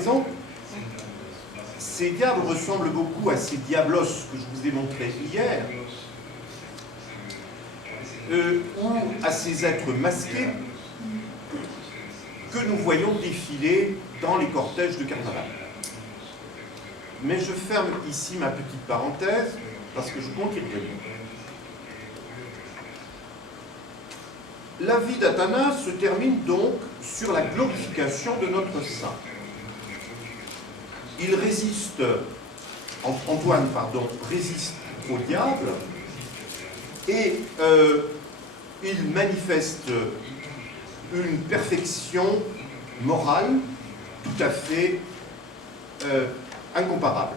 raison, ces diables ressemblent beaucoup à ces diablos que je vous ai montrés hier, ou à ces êtres masqués que nous voyons défiler dans les cortèges de carnaval. Mais je ferme ici ma petite parenthèse parce que je compte y revenir. La vie d'Athanase se termine donc sur la glorification de notre saint. Il résiste, Antoine, résiste au diable et il manifeste une perfection morale tout à fait incomparable.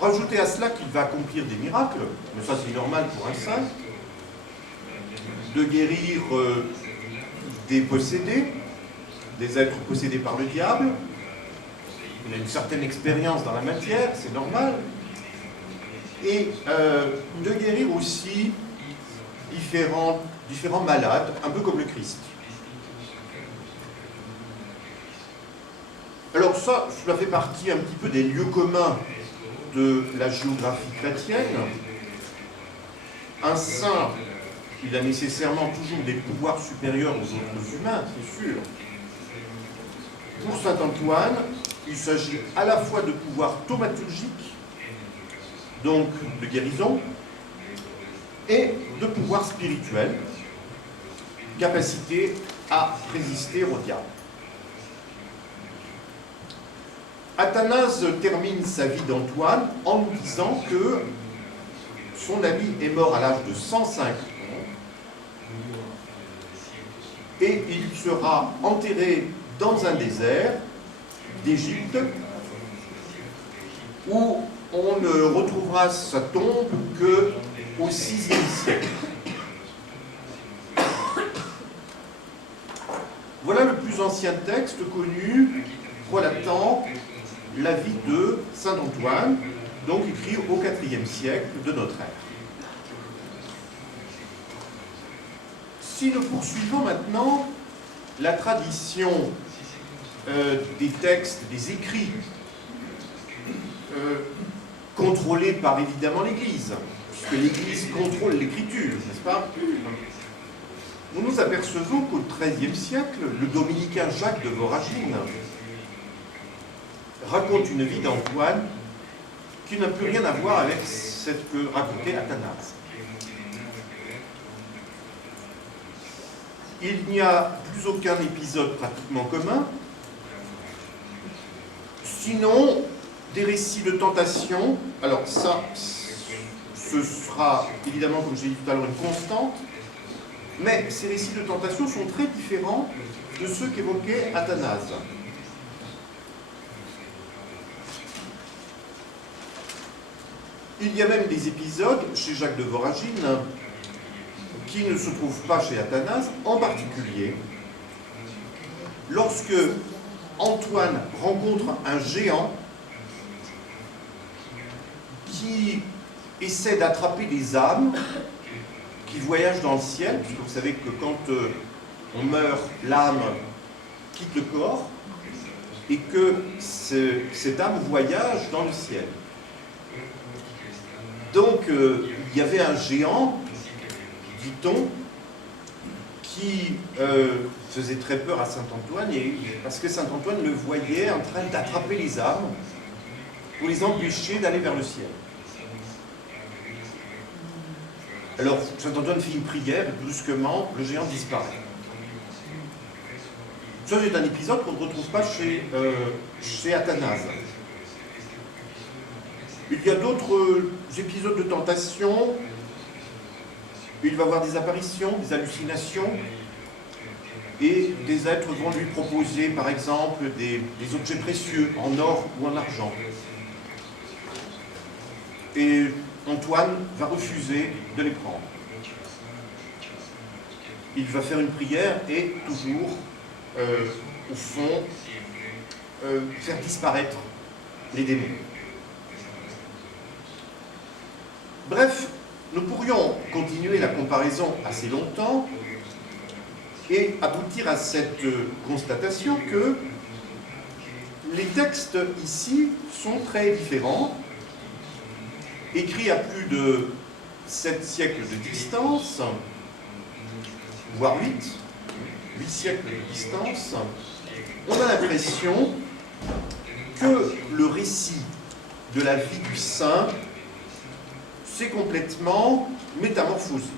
Rajoutez à cela qu'il va accomplir des miracles, mais ça c'est normal pour un saint, de guérir des possédés, des êtres possédés par le diable. Il a une certaine expérience dans la matière, c'est normal. Et de guérir aussi différents malades, un peu comme le Christ. Alors ça, cela fait partie un petit peu des lieux communs de la géographie chrétienne. Un saint, il a nécessairement toujours des pouvoirs supérieurs aux autres humains, c'est sûr. Pour saint Antoine, il s'agit à la fois de pouvoirs thaumaturgiques, donc de guérison, et de pouvoirs spirituels, capacité à résister au diable. Athanase termine sa vie d'Antoine en nous disant que son ami est mort à l'âge de 105 ans et il sera enterré dans un désert d'Égypte où on ne retrouvera sa tombe qu'au VIe siècle. Voilà le plus ancien texte connu relatant la vie de saint Antoine, donc écrit au IVe siècle de notre ère. Si nous poursuivons maintenant la tradition des textes, des écrits, contrôlés par évidemment l'Église, puisque l'Église contrôle l'écriture, n'est-ce pas? Nous nous apercevons qu'au XIIIe siècle, le dominicain Jacques de Voragine raconte une vie d'Antoine qui n'a plus rien à voir avec celle que racontait Athanase. Il n'y a plus aucun épisode pratiquement commun, sinon des récits de tentation. Alors ça, ce sera évidemment, comme je l'ai dit tout à l'heure, une constante, mais ces récits de tentation sont très différents de ceux qu'évoquait Athanase. Il y a même des épisodes chez Jacques de Voragine qui ne se trouvent pas chez Athanase, en particulier lorsque Antoine rencontre un géant qui essaie d'attraper des âmes qui voyagent dans le ciel, puisque vous savez que quand on meurt, l'âme quitte le corps, et que cette âme voyage dans le ciel. Donc, il y avait un géant, dit-on, qui faisait très peur à saint Antoine, parce que saint Antoine le voyait en train d'attraper les âmes pour les empêcher d'aller vers le ciel. Alors, saint Antoine fait une prière et brusquement, le géant disparaît. Ça, c'est un épisode qu'on ne retrouve pas chez Athanase. Il y a d'autres épisodes de tentation. Il va avoir des apparitions, des hallucinations, et des êtres vont lui proposer, par exemple, des objets précieux en or ou en argent. Et Antoine va refuser de les prendre. Il va faire une prière et toujours, au fond, faire disparaître les démons. Bref, nous pourrions continuer la comparaison assez longtemps, et aboutir à cette constatation que les textes ici sont très différents, écrits à plus de 7 siècles de distance, voire 8 siècles de distance. On a l'impression que le récit de la vie du saint s'est complètement métamorphosé.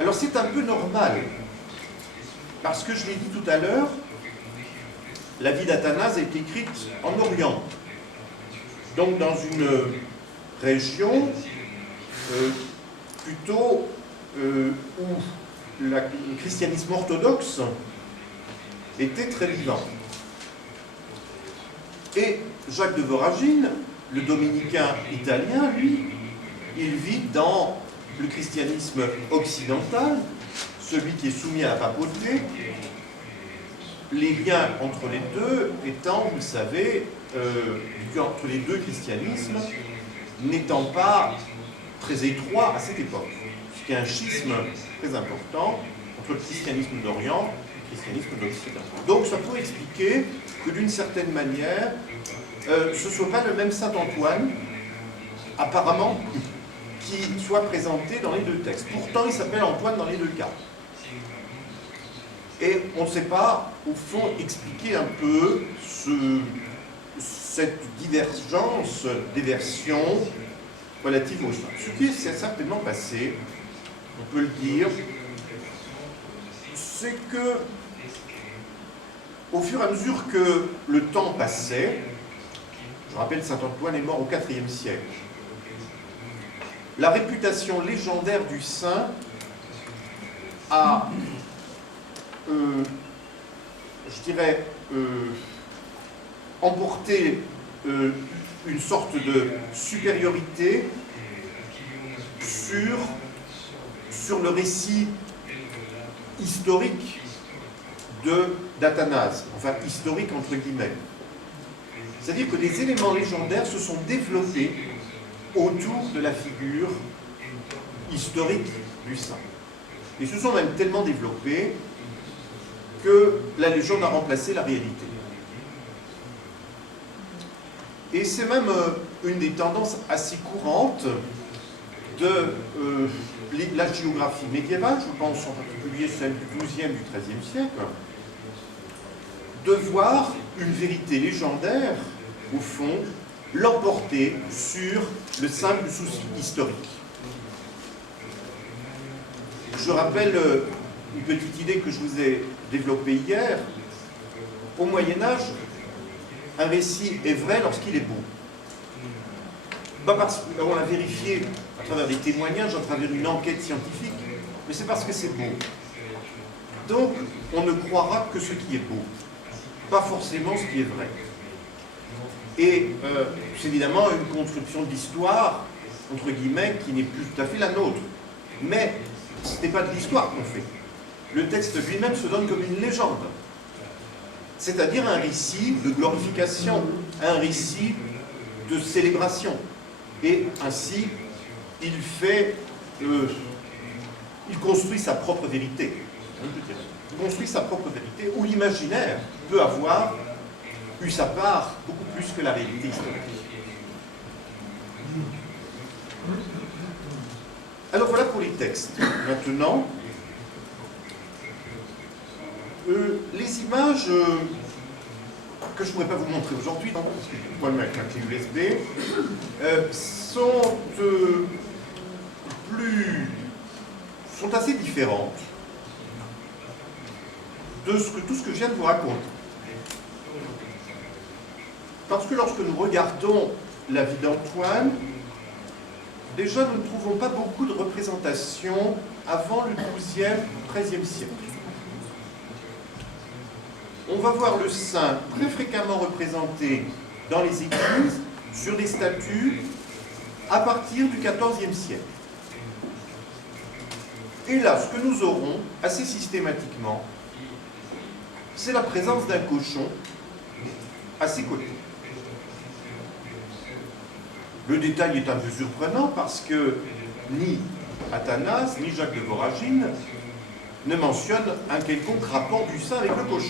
Alors c'est un peu normal, parce que je l'ai dit tout à l'heure, la vie d'Athanase est écrite en Orient, donc dans une région plutôt où le christianisme orthodoxe était très vivant. Et Jacques de Voragine, le dominicain italien, lui, il vit dans le christianisme occidental, celui qui est soumis à la papauté, les liens entre les deux étant, vous le savez, entre les deux christianismes, n'étant pas très étroits à cette époque, ce qui est un schisme très important entre le christianisme d'Orient et le christianisme d'Occident. Donc ça pourrait expliquer que d'une certaine manière, ce ne soit pas le même saint Antoine, apparemment, qui soit présenté dans les deux textes. Pourtant, il s'appelle Antoine dans les deux cas. Et on ne sait pas, au fond, expliquer un peu cette divergence des versions relatives au saint. Ce qui s'est certainement passé, on peut le dire, c'est que, au fur et à mesure que le temps passait, je rappelle, saint Antoine est mort au IVe siècle, la réputation légendaire du saint a, je dirais, emporté une sorte de supériorité sur le récit historique d'Athanase, enfin historique entre guillemets. C'est-à-dire que des éléments légendaires se sont développés autour de la figure historique du saint. Ils se sont même tellement développés que la légende a remplacé la réalité. Et c'est même une des tendances assez courantes de la géographie médiévale, je pense en particulier celle du XIIe, du XIIIe siècle, de voir une vérité légendaire, au fond, l'emporter sur le simple souci historique. Je rappelle une petite idée que je vous ai développée hier. Au Moyen-Âge, un récit est vrai lorsqu'il est beau. Pas parce qu'on l'a vérifié à travers des témoignages, à travers une enquête scientifique, mais c'est parce que c'est beau. Donc, on ne croira que ce qui est beau, pas forcément ce qui est vrai. Et c'est évidemment une construction de l'histoire, entre guillemets, qui n'est plus tout à fait la nôtre. Mais ce n'est pas de l'histoire qu'on fait. Le texte lui-même se donne comme une légende. C'est-à-dire un récit de glorification, un récit de célébration. Et ainsi, il construit sa propre vérité. Il construit sa propre vérité, où l'imaginaire peut avoir eu sa part beaucoup plus que la réalité historique. Alors voilà pour les textes. Maintenant, les images que je ne pourrais pas vous montrer aujourd'hui, parce que j'ai le problème avec la clé USB, sont assez différentes de tout ce que je viens de vous raconter. Parce que lorsque nous regardons la vie d'Antoine, déjà nous ne trouvons pas beaucoup de représentations avant le XIIe, XIIIe siècle. On va voir le saint très fréquemment représenté dans les églises sur des statues à partir du XIVe siècle. Et là, ce que nous aurons assez systématiquement, c'est la présence d'un cochon à ses côtés. Le détail est un peu surprenant parce que ni Athanase, ni Jacques de Voragine ne mentionne un quelconque rapport du saint avec le cochon.